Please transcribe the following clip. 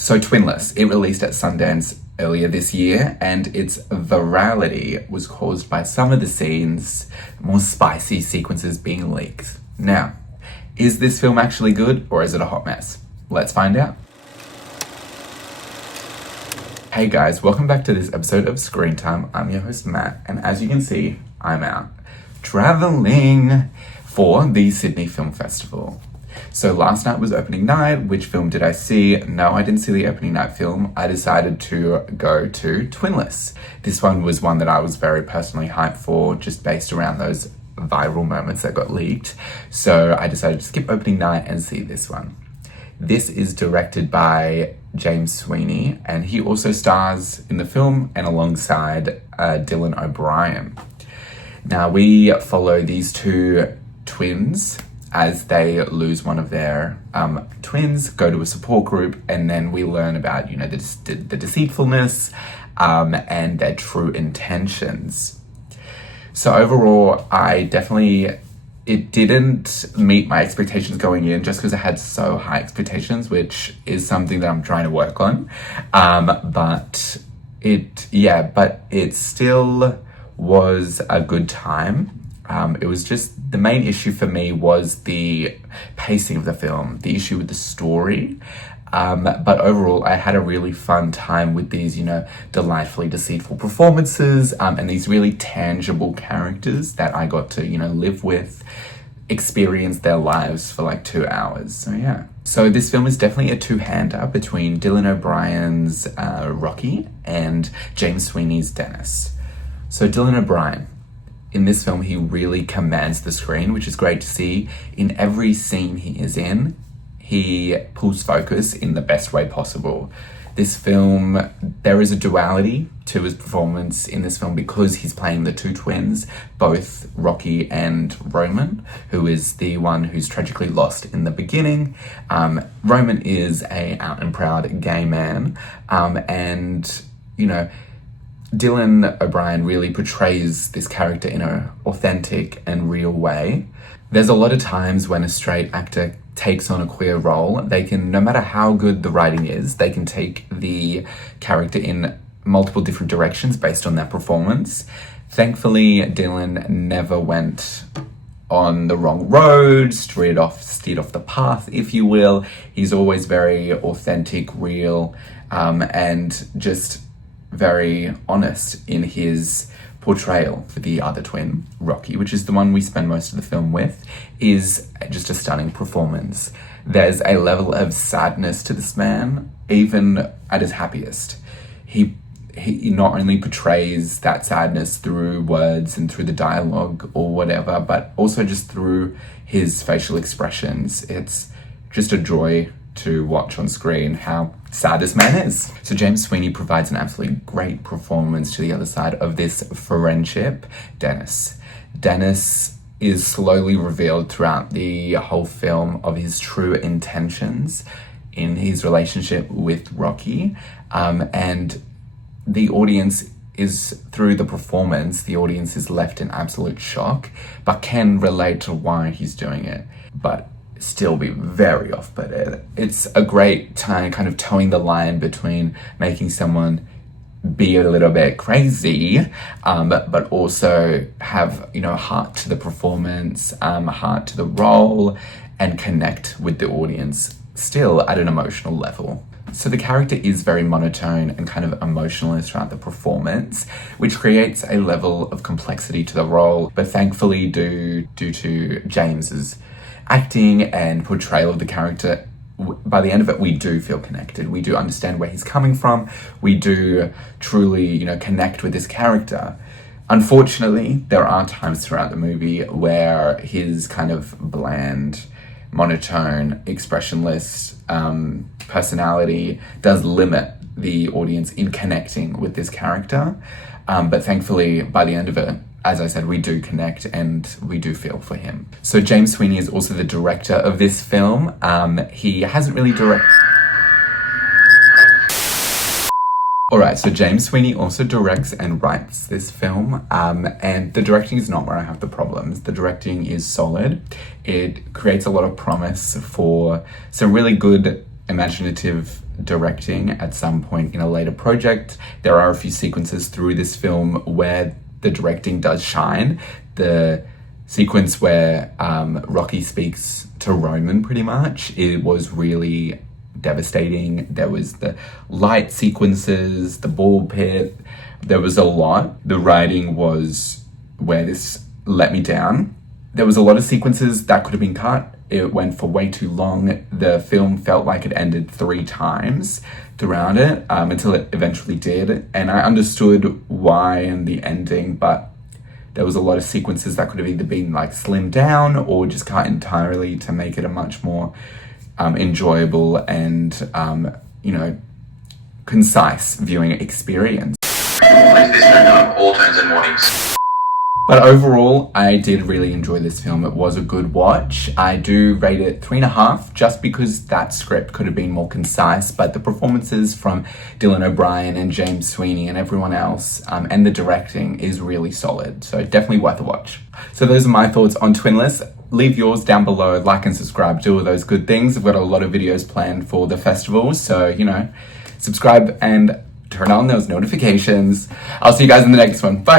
So Twinless, it released at Sundance earlier this year, and its virality was caused by some of the scenes, more spicy sequences being leaked. Now, is this film actually good, or is it a hot mess? Let's find out. Hey guys, welcome back to this episode of Screen Time. I'm your host Matt, and as you can see, I'm out traveling for the Sydney Film Festival. So last night was opening night. Which film did I see? No, I didn't see the opening night film. I decided to go to Twinless. This one was one that I was very personally hyped for, just based around those viral moments that got leaked. So I decided to skip opening night and see this one. This is directed by James Sweeney, and he also stars in the film and alongside Dylan O'Brien. Now we follow these two twins as they lose one of their twins, go to a support group, and then we learn about, the deceitfulness and their true intentions. So overall, it didn't meet my expectations going in, just because I had so high expectations, which is something that I'm trying to work on. But it still was a good time. It was just, the main issue for me was the pacing of the film, the issue with the story. But overall, I had a really fun time with these, delightfully deceitful performances, and these really tangible characters that I got to, live with, experience their lives for like 2 hours. So yeah. So this film is definitely a two-hander between Dylan O'Brien's Rocky and James Sweeney's Dennis. So Dylan O'Brien, in this film, he really commands the screen, which is great to see. In every scene he is in, he pulls focus in the best way possible. This film, there is a duality to his performance in this film because he's playing the two twins, both Rocky and Roman, who is the one who's tragically lost in the beginning. Roman is a out and proud gay man, and Dylan O'Brien really portrays this character in an authentic and real way. There's a lot of times when a straight actor takes on a queer role, they can, no matter how good the writing is, they can take the character in multiple different directions based on their performance. Thankfully, Dylan never went on the wrong road, steered off the path, if you will. He's always very authentic, real, and just very honest in his portrayal for the other twin, Rocky, which is the one we spend most of the film with, is just a stunning performance. There's a level of sadness to this man, even at his happiest. He not only portrays that sadness through words and through the dialogue or whatever, but also just through his facial expressions. It's just a joy to watch on screen how sad this man is. So James Sweeney provides an absolutely great performance to the other side of this friendship, Dennis. Dennis is slowly revealed throughout the whole film of his true intentions in his relationship with Rocky, and the audience is, through the performance, the audience is left in absolute shock, but can relate to why he's doing it, but still be very off-putted. It's a great time kind of towing the line between making someone be a little bit crazy, but also have, heart to the performance, heart to the role, and connect with the audience still at an emotional level. So the character is very monotone and kind of emotionless throughout the performance, which creates a level of complexity to the role, but thankfully due to James's acting and portrayal of the character, by the end of it, we do feel connected. We do understand where he's coming from. We do truly, connect with this character. Unfortunately, there are times throughout the movie where his kind of bland, monotone, expressionless personality does limit the audience in connecting with this character. But thankfully, by the end of it, as I said, we do connect and we do feel for him. So James Sweeney is also the director of this film. He hasn't really directed... Alright, so James Sweeney also directs and writes this film, and the directing is not where I have the problems. The directing is solid. It creates a lot of promise for some really good imaginative directing at some point in a later project. There are a few sequences through this film where the directing does shine. The sequence where Rocky speaks to Roman, pretty much, it was really devastating. There was the light sequences, the ball pit, there was a lot. The writing was where this let me down. There was a lot of sequences that could have been cut. It went for way too long. The film felt like it ended 3 times throughout it, until it eventually did. And I understood why in the ending, but there was a lot of sequences that could have either been like slimmed down or just cut entirely to make it a much more enjoyable and, concise viewing experience. Place this turned on all times and mornings. But overall, I did really enjoy this film. It was a good watch. I do rate it 3.5 just because that script could have been more concise, but the performances from Dylan O'Brien and James Sweeney and everyone else, and the directing is really solid. So definitely worth a watch. So those are my thoughts on Twinless. Leave yours down below, like and subscribe, do all those good things. I've got a lot of videos planned for the festival, so, subscribe and turn on those notifications. I'll see you guys in the next one. Bye.